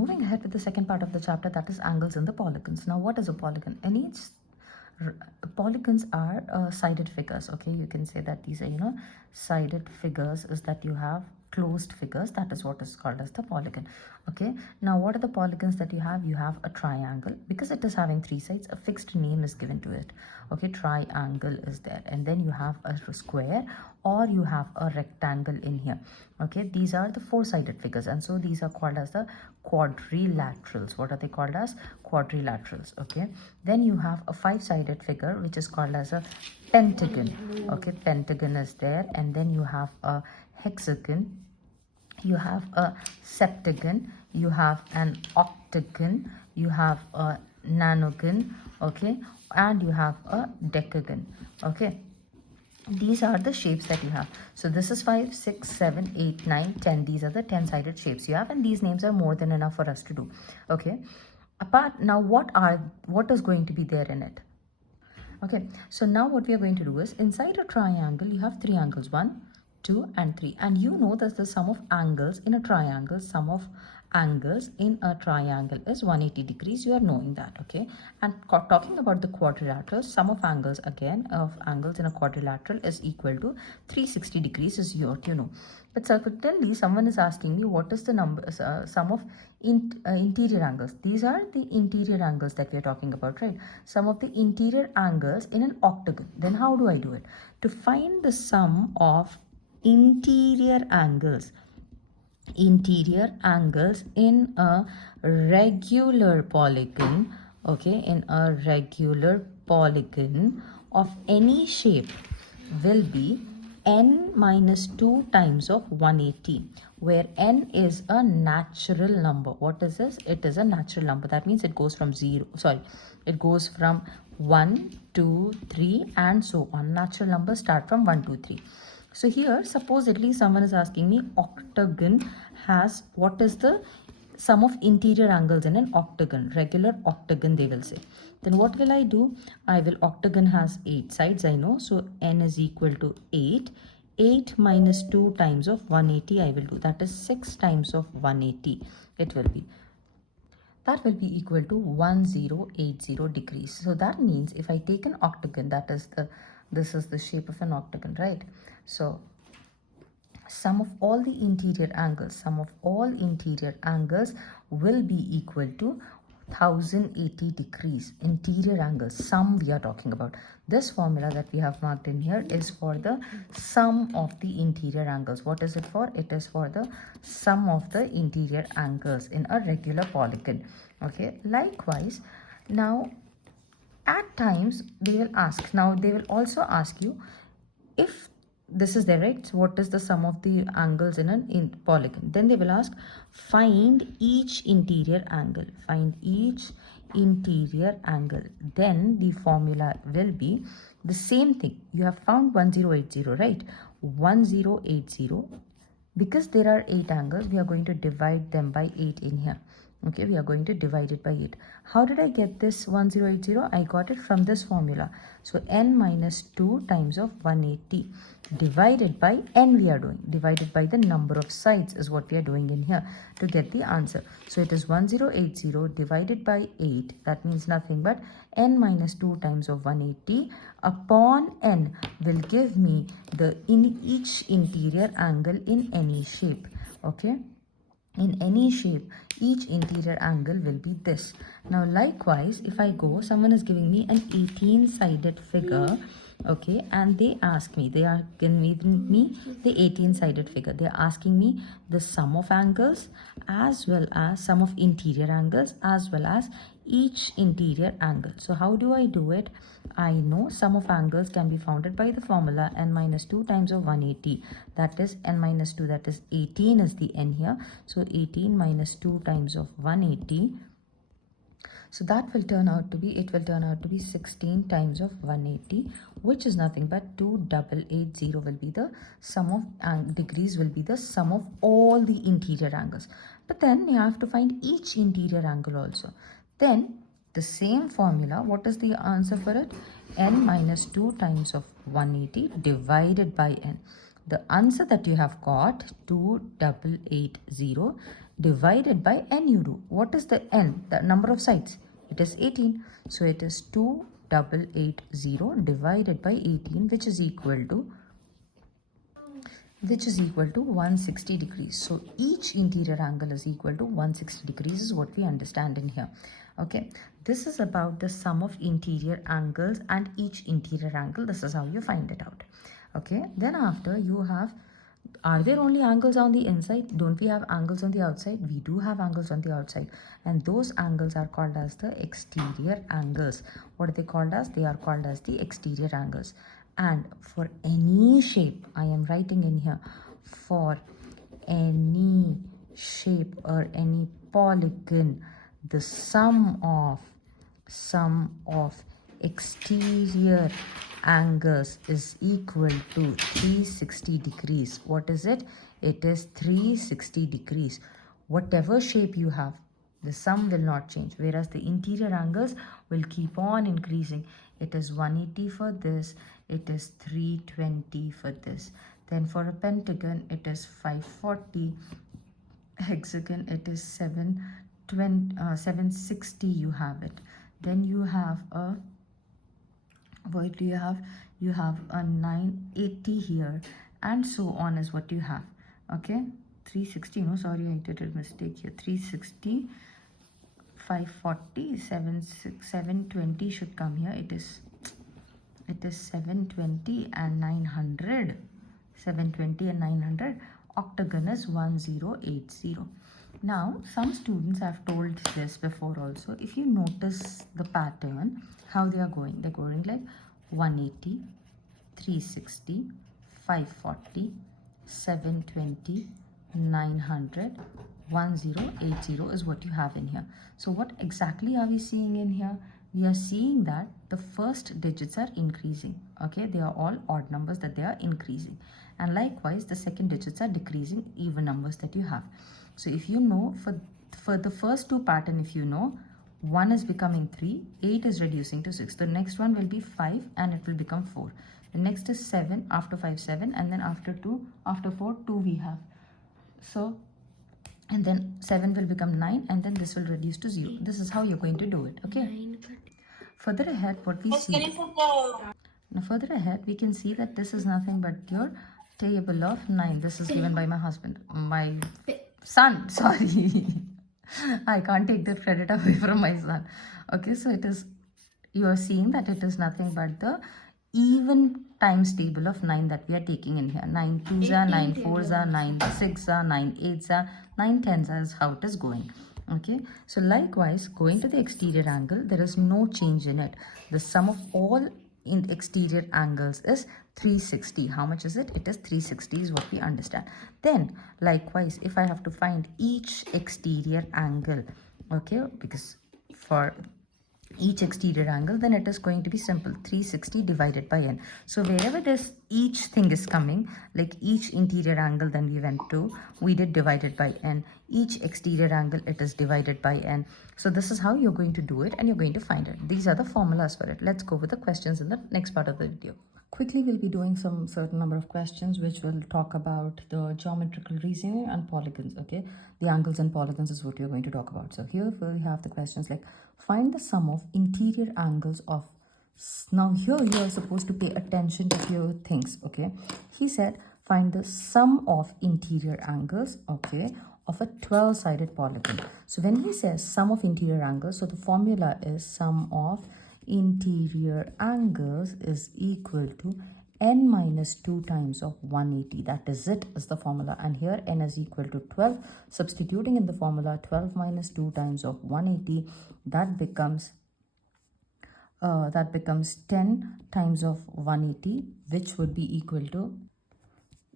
moving ahead with the second part of the chapter, that is angles and the polygons. Now, what is a polygon? In each polygons are sided figures. Okay, you can say that these are sided figures, is that you have closed figures. That is what is called as the polygon. Okay, now what are the polygons that you have? You have a triangle. Because it is having three sides, a fixed name is given to it. Okay, triangle is there, and then you have a square, or you have a rectangle in here. Okay, these are the four-sided figures, and so these are called as the quadrilaterals. What are they called as? Quadrilaterals. Okay, then you have a five-sided figure which is called as a pentagon. Okay, pentagon is there, and then you have a hexagon, you have a septagon, you have an octagon, you have a nanogon, okay, and you have a decagon. Okay, these are the shapes that you have. So this is 5, 6, 7, 8, 9, 10. These are the 10-sided shapes you have, and these names are more than enough for us to do. Okay, apart now, what is going to be there in it? Okay, so now what we are going to do is, inside a triangle you have three angles, 1, 2 and 3, and you know that the sum of angles in a triangle, sum of angles in a triangle is 180 degrees. You are knowing that. Okay, and talking about the quadrilateral, sum of angles again of angles in a quadrilateral is equal to 360 degrees, is what you know. But certainly someone is asking me what is the number sum of interior angles. These are the interior angles that we are talking about, right? Sum of the interior angles in an octagon. Then how do I do it? To find the sum of interior angles in a regular polygon, okay, in a regular polygon of any shape will be n minus 2 times of 180, where n is a natural number. What is this? It is a natural number. That means it goes from 1, 2, 3 and so on. Natural numbers start from 1, 2, 3. So here, supposedly someone is asking me, octagon has, what is the sum of interior angles in an octagon? Regular octagon, they will say. Then what will I do? Octagon has 8 sides, I know. So n is equal to 8. 8 minus 2 times of 180 I will do. That is 6 times of 180 it will be. That will be equal to 1080 degrees. So that means if I take an octagon, this is the shape of an octagon, right? So sum of all the interior angles, will be equal to 1080 degrees. Interior angles, sum we are talking about. This formula that we have marked in here is for the sum of the interior angles. What is it for? It is for the sum of the interior angles in a regular polygon. Okay, likewise, now at times they will ask, now they will also ask you, if this is there, right? So what is the sum of the angles in a polygon? Then they will ask, find each interior angle. Find each interior angle. Then the formula will be the same thing. You have found 1080, right? 1080. Because there are 8 angles, we are going to divide them by 8 in here. Okay, we are going to divide it by 8. How did I get this 1080? I got it from this formula. So n minus 2 times of 180 divided by n we are doing. Divided by the number of sides is what we are doing in here to get the answer. So it is 1080 divided by 8. That means nothing but n minus 2 times of 180 upon n will give me in each interior angle in any shape. Okay, in any shape, each interior angle will be this. Now likewise, if I go, someone is giving me an 18-sided figure, okay, and they ask me, they are giving me the 18-sided figure. They are asking me the sum of angles as well as sum of interior angles as well as each interior angle. So how do I do it? I know sum of angles can be founded by the formula n minus 2 times of 180. That is n minus 2, that is 18 is the n here. So 18 minus 2 times of 180. So that will turn out to be 16 times of 180, which is nothing but 2880 will be the sum of degrees, will be the sum of all the interior angles. But then we have to find each interior angle also. Then the same formula, what is the answer for it? N minus 2 times of 180 divided by n. the answer that you have got, 2880 divided by n you do. What is the n? The number of sides. It is 18. So it is 2880 divided by 18, which is equal to 160 degrees. So each interior angle is equal to 160 degrees is what we understand in here. Okay, this is about the sum of interior angles and each interior angle. This is how you find it out. Okay, then after you have, are there only angles on the inside? Don't we have angles on the outside? We do have angles on the outside, and those angles are called as the exterior angles. What are they called as? They are called as the exterior angles. And for any shape, I am writing in here, for any shape or any polygon, the sum of exterior angles is equal to 360 degrees. What is it? It is 360 degrees. Whatever shape you have, the sum will not change, whereas the interior angles will keep on increasing. It is 180 for this, it is 320 for this, then for a pentagon it is 540, hexagon it is 760, you have it. Then you have a, what do you have? You have a 980 here, and so on is what you have. Okay, 360, no, sorry, I did a mistake here. 360, 540, 720 should come here. It is 720 and 900. 720 and 900. Octagon is 1080. Now, some students have told this before also. If you notice the pattern, how they are going. They're going like 180, 360, 540, 720, 900, 1080 is what you have in here. So what exactly are we seeing in here? We are seeing that the first digits are increasing. Okay, they are all odd numbers that they are increasing, and likewise the second digits are decreasing, even numbers that you have. So if you know, for the first two pattern, if you know, 1 is becoming 3, 8 is reducing to 6. The next one will be 5 and it will become 4. The next is 7, after 5 7, and then after 4 2 we have. So, and then 7 will become 9, and then this will reduce to 0. This is how you're going to do it. Okay, further ahead what we see, now further ahead we can see that this is nothing but your table of 9. This is given by my husband, my son, sorry. I can't take the credit away from my son. Okay, so it is, you are seeing that it is nothing but the even times table of 9 that we are taking in here. 9 2s are, 9 4s are, 9 6s are, 9 8s are, 9 10s are, is how it is going. Okay, so likewise going to the exterior angle, there is no change in it. The sum of all in exterior angles is 360. How much is it? It is 360 is what we understand. Then likewise, if I have to find each exterior angle, okay, because for each exterior angle, then it is going to be simple, 360 divided by n. So wherever this each thing is coming, like each interior angle, then we went to, we did divided by n. Each exterior angle, it is divided by n. So this is how you're going to do it, and you're going to find it. These are the formulas for it. Let's go with the questions in the next part of the video. Quickly, we'll be doing some certain number of questions which will talk about the geometrical reasoning and polygons. Okay, the angles and polygons is what we're going to talk about. So here we have the questions like, find the sum of interior angles of, now here you are supposed to pay attention to few things. Okay, he said find the sum of interior angles, okay, of a 12-sided polygon. So when he says sum of interior angles, so the formula is sum of interior angles is equal to n minus 2 times of 180. That is it, is the formula. And here n is equal to 12. Substituting in the formula, 12 minus 2 times of 180, that becomes 10 times of 180, which would be equal to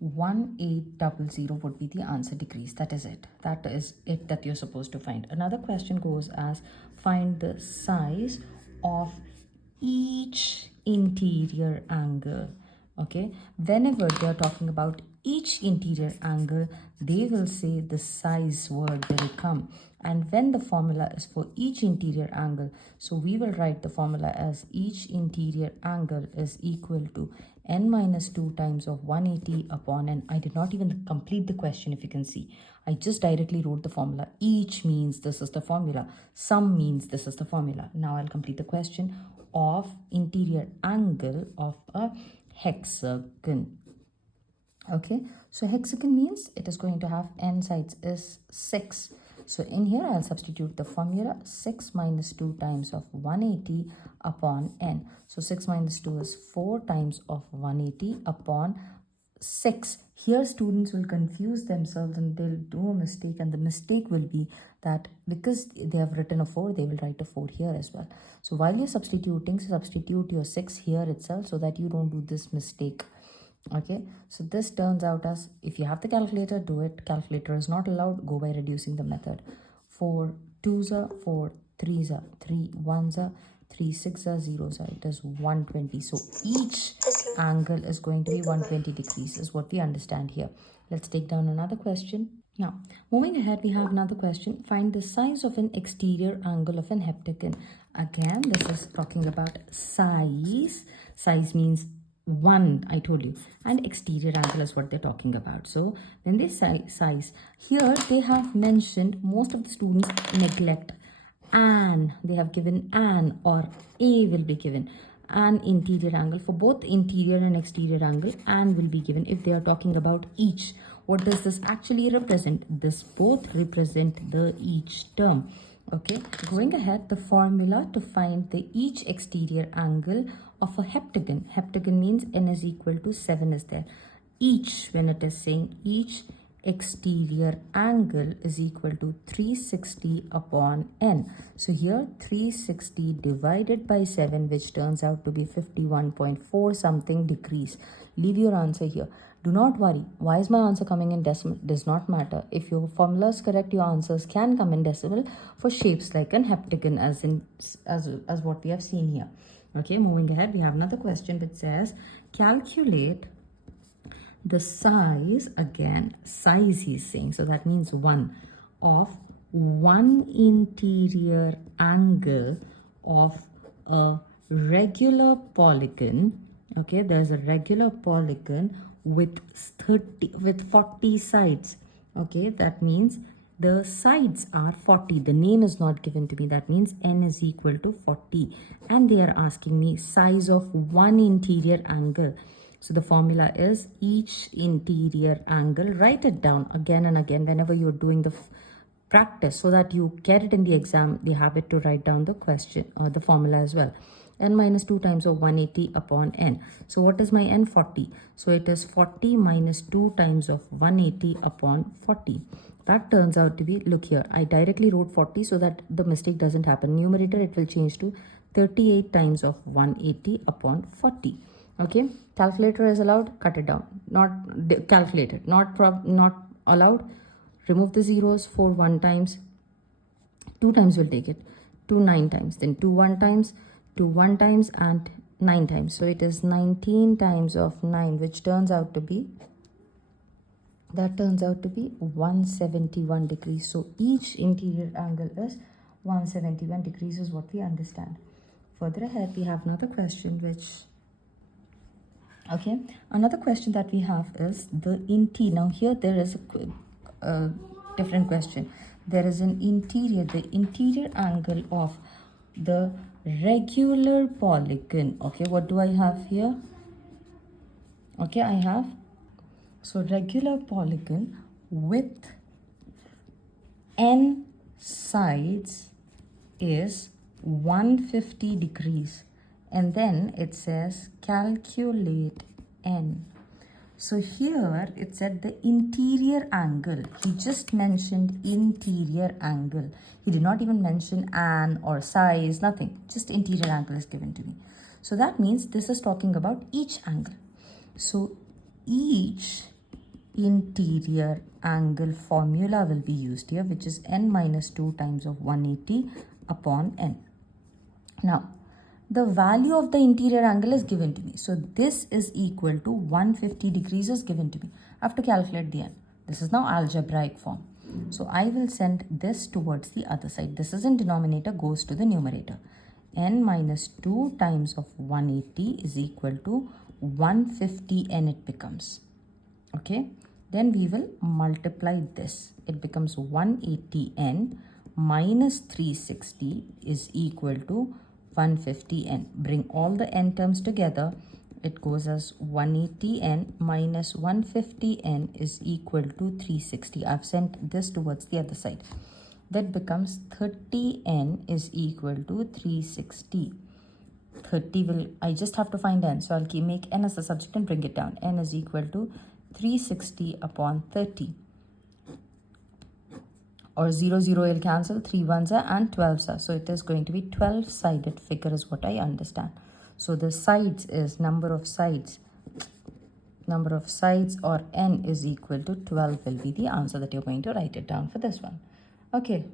1800 would be the answer degrees. That is it. That is it that you're supposed to find. Another question goes as, find the size of each interior angle. Okay, whenever they are talking about each interior angle, they will say the size word will come. And when the formula is for each interior angle, so we will write the formula as each interior angle is equal to n minus 2 times of 180 upon n. I did not even complete the question, if you can see. I just directly wrote the formula. Each means this is the formula. Sum means this is the formula. Now I'll complete the question of interior angle of a hexagon. Okay, so hexagon means it is going to have n sides is 6. So in here I'll substitute the formula 6 minus 2 times of 180 upon n. So 6 minus 2 is 4 times of 180 upon 6. Here students will confuse themselves and they'll do a mistake, and the mistake will be that because they have written a 4, they will write a 4 here as well. So while you're substituting, substitute your 6 here itself so that you don't do this mistake. Okay, so this turns out as, if you have the calculator, do it. Calculator is not allowed, go by reducing the method. 4 2s are 4, 3s are 3, 1s are 3, 6s are 0s are, it is 120. So each angle is going to be 120 degrees is what we understand here. Let's take down another question. Now, moving ahead, we have another question. Find the size of an exterior angle of an heptagon. Again, this is talking about size. Size means 1, I told you, and exterior angle is what they're talking about. So when they say size, here they have mentioned, most of the students neglect an. They have given an, or a will be given. An interior angle, for both interior and exterior angle, and will be given if they are talking about each. What does this actually represent? This both represent the each term. Okay, going ahead, the formula to find the each exterior angle of a heptagon. Heptagon means n is equal to 7 is there. Each, when it is saying each exterior angle is equal to 360 upon n. So here 360 divided by 7, which turns out to be 51.4 something degrees. Leave your answer here. Do not worry. Why is my answer coming in decimal? Does not matter. If your formula is correct, your answers can come in decimal for shapes like an heptagon, as what we have seen here. Okay, moving ahead, we have another question which says, calculate the size, again, size he's saying, so that means 1, of one interior angle of a regular polygon. Okay, there's a regular polygon with 40 sides. Okay, that means the sides are 40. The name is not given to me. That means n is equal to 40. And they are asking me size of one interior angle. So the formula is each interior angle. Write it down again and again whenever you're doing the practice, so that you get it in the exam, the habit to write down the question or the formula as well. N minus 2 times of 180 upon n. So what is my n? 40. So it is 40 minus 2 times of 180 upon 40. That turns out to be, look here, I directly wrote 40 so that the mistake doesn't happen. Numerator, it will change to 38 times of 180 upon 40. Okay, calculator is allowed, cut it down. Not calculated, not allowed. Remove the zeros. 4 1 times, 2 times will take it, 2 9 times, then 2 1 times, 2 1 times, and 9 times. So it is 19 times of 9, which turns out to be, 171 degrees. So each interior angle is 171 degrees is what we understand. Further ahead, we have another question which, okay, another question that we have is the interior. Now here there is a different question. There is an interior, the interior angle of the regular polygon. Okay, what do I have here? Okay, I have, so regular polygon with n sides is 150 degrees, and then it says calculate n. So here it said the interior angle. He just mentioned interior angle. He did not even mention an or size, nothing. Just interior angle is given to me. So that means this is talking about each angle. So each interior angle formula will be used here, which is n minus 2 times of 180 upon n. Now, the value of the interior angle is given to me. So this is equal to 150 degrees is given to me. I have to calculate the n. This is now algebraic form. So I will send this towards the other side. This is in denominator, goes to the numerator. N minus 2 times of 180 is equal to 150n it becomes. Okay, then we will multiply this. It becomes 180n minus 360 is equal to 150n. Bring all the n terms together. It goes as 180n minus 150n is equal to 360. I've sent this towards the other side. That becomes 30n is equal to 360. 30 will, I just have to find n. So I'll make n as the subject and bring it down. N is equal to 360 upon 30. Or 0, 0 will cancel, 3 ones are and 12s are. So it is going to be 12-sided figure is what I understand. So the sides is number of sides or n is equal to 12 will be the answer that you're going to write it down for this one. Okay,